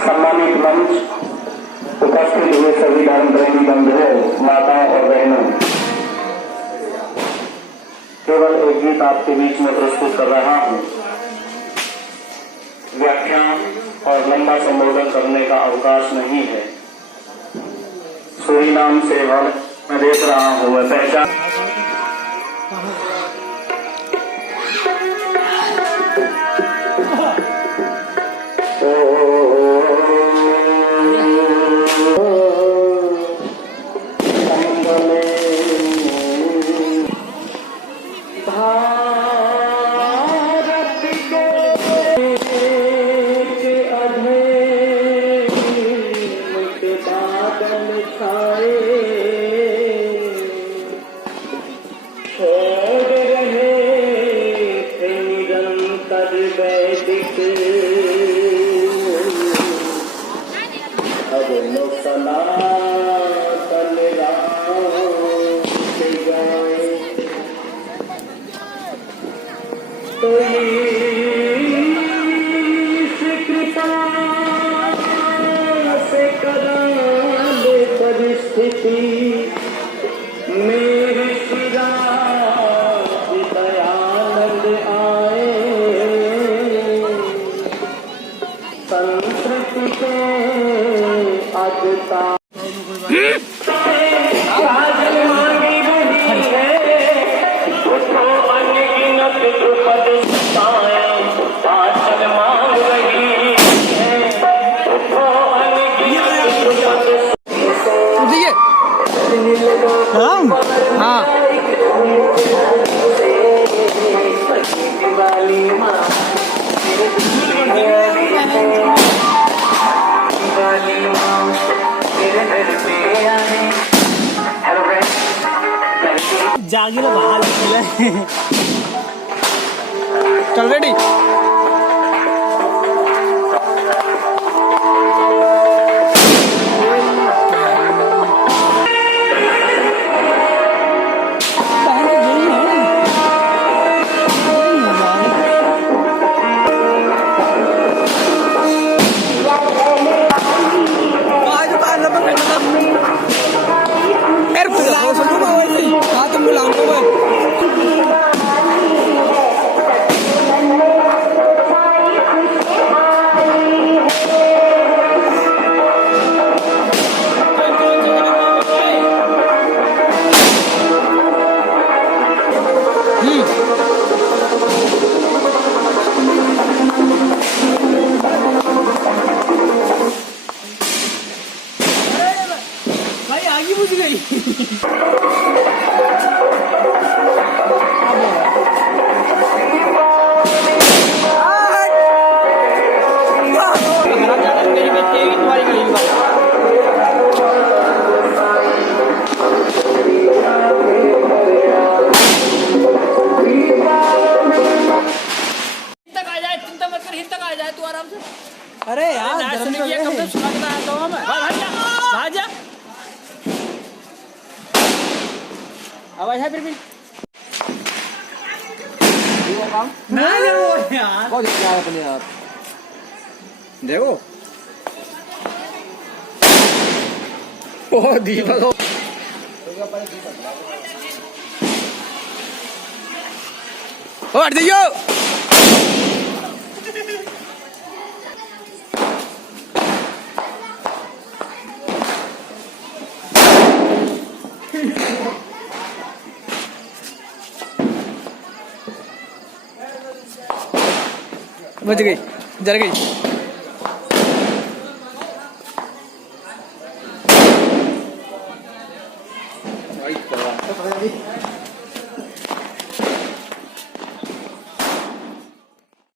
सम्मानित मंच, उपस्थित हुए सभी धर्म प्रेमी बंधुओं, माताओं और बहनों, केवल एक गीत आपके बीच में प्रस्तुत कर रहा हूँ। व्याख्यान और लंबा संबोधन करने का अवकाश नहीं है। सूरीनाम से मैं देख रहा हूँ, मैं पहचान परिस्थिति मेरी दयानंद आए संस्कृति के अजता हाँ जागी लो बाहर चल रेडी आगे बुझ गई तू आराम से। अरे यार सुना के आता हूँ मैं। भाग जा आवाज है फिर भी नहीं यार बहुत यार अपने आप देखो ओ दीपक ओ हट जाइयो बच गई जल गई